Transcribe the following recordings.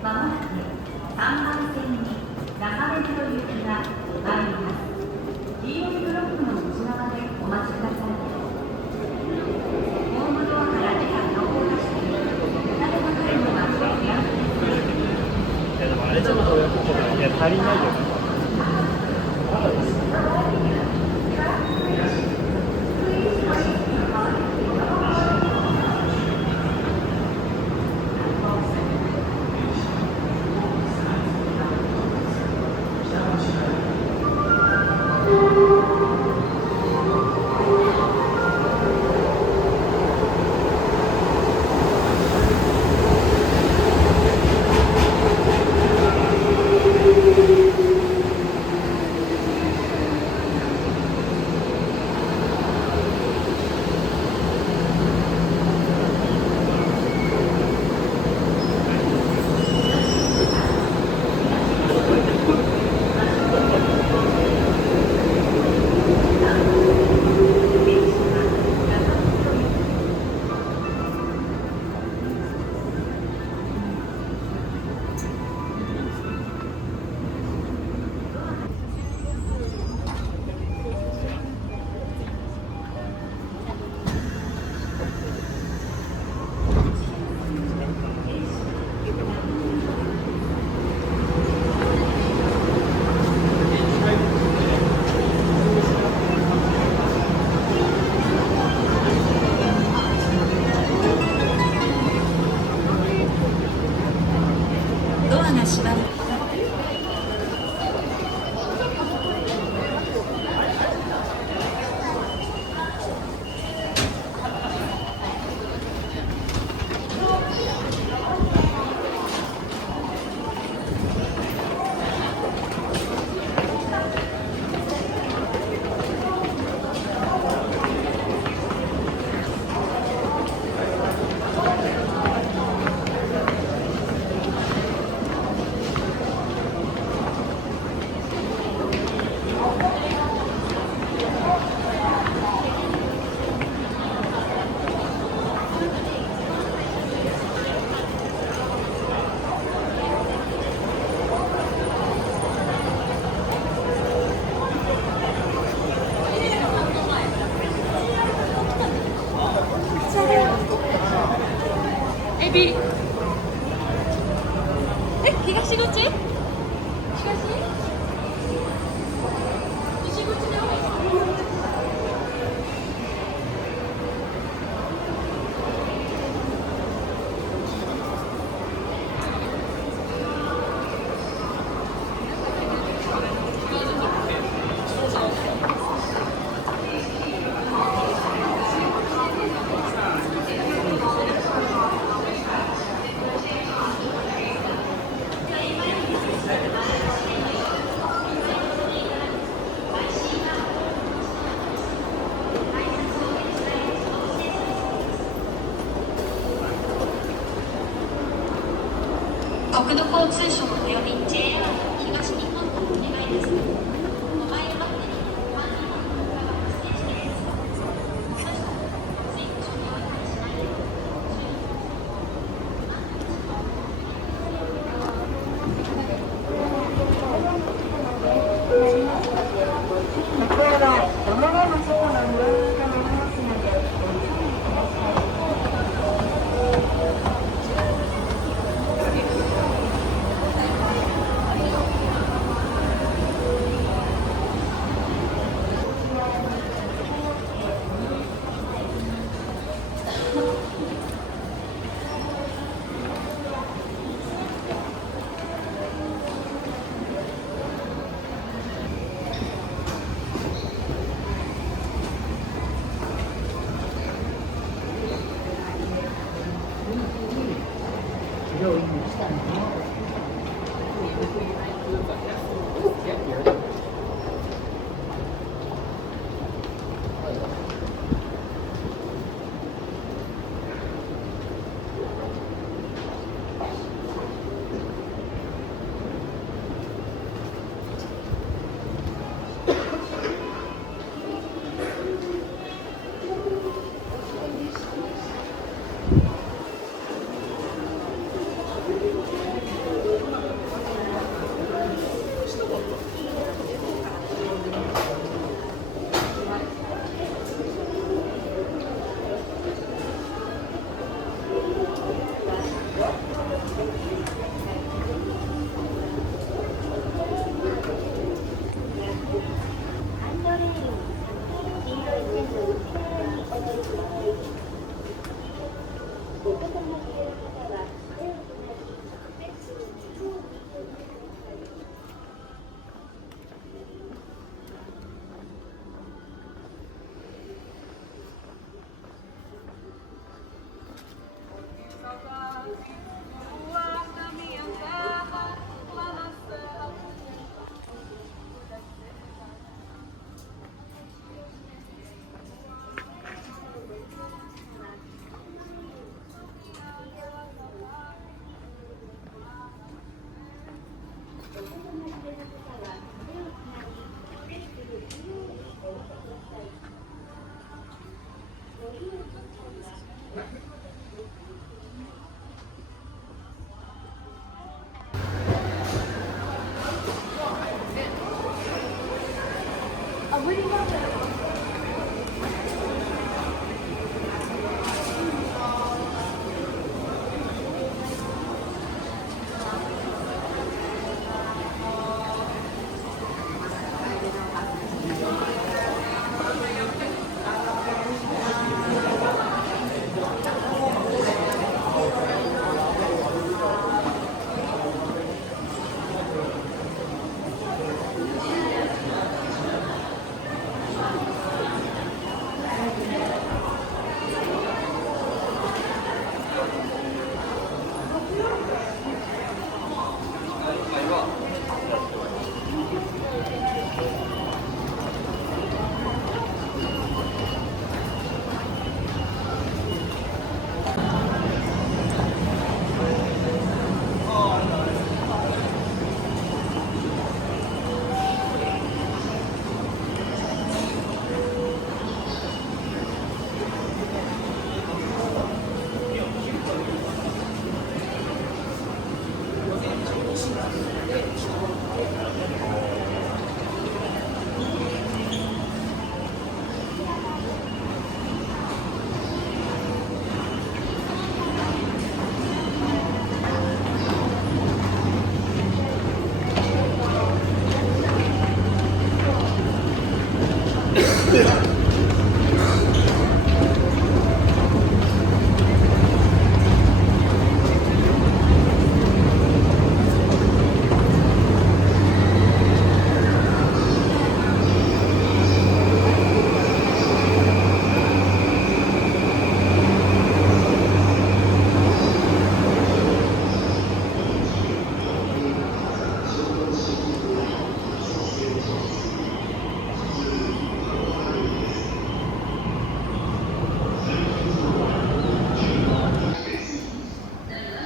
まもなく3番線に中目黒行きが参ります。黄色いブロックの内側でお待ちください。ホームドアから手が顔を出して誰が来るのは不安です。でもあれちょっと足りないよね。ドアが閉まる。エビ。東口？西口で多い。国土交通省および JR 東日本のお願いです。モバイルバッテリーの保管にも発生しています。スイッチを用意しないよ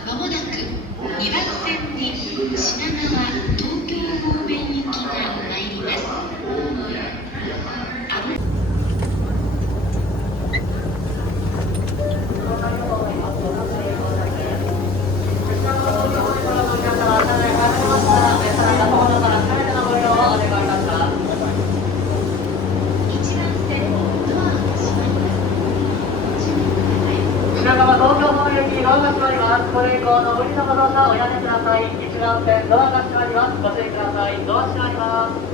まもなく2番線に品川東京方面行きが参ります。品川東京方面行きドアが閉まります。これ以降の無理のご乗車おやめください。一番線ドアが閉まります。ご注意ください。ドア閉まります。